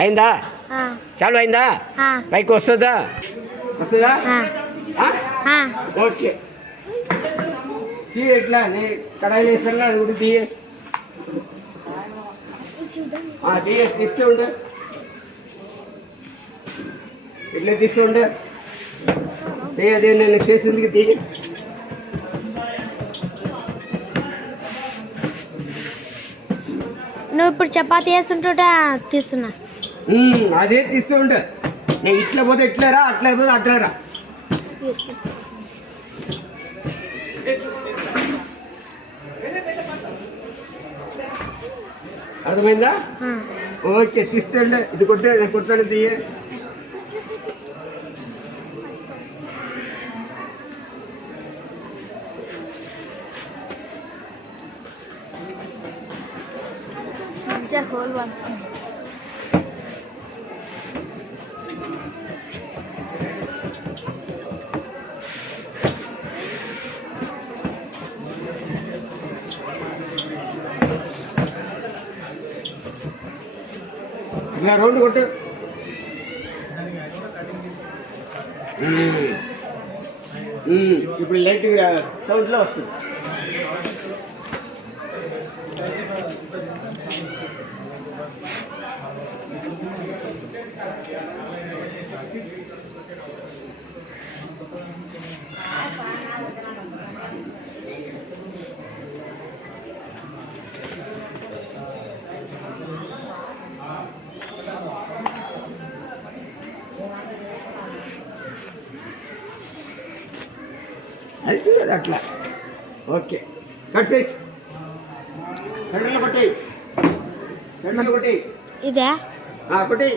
అయిందా? చాలు అయిందా? పైకి వస్తుందా? వస్తుందా? ఓకే. ఎట్లా కడాయిలు వేస్తాను అది కూడా తీయ తీస్తూ ఉండు. ఎట్లా తీస్తూ ఉండు. అదే నేను చేసింది తీయ. నువ్వు ఇప్పుడు చపాతీ వేస్తుంటా తీస్తున్నా. అదే తీస్తూ ఉండు. నేను ఇట్లా పోతే ఇట్లారా, అట్లా పోతే అట్లారా. అర్థమైందా? ఓకే. తీస్తే ఇది కొట్టే నేను కొట్టాను తీయ. హోల్ ఇలా రౌండ్ కొట్టు. ఇప్పుడు లైట్ సౌండ్లో వస్తుంది. అది అట్లా. ఓకే. కట్ చేసి సెంటర్లో కొట్టేయి. సెంటర్లో కొట్టేయి. ఇదే కొట్టేయి.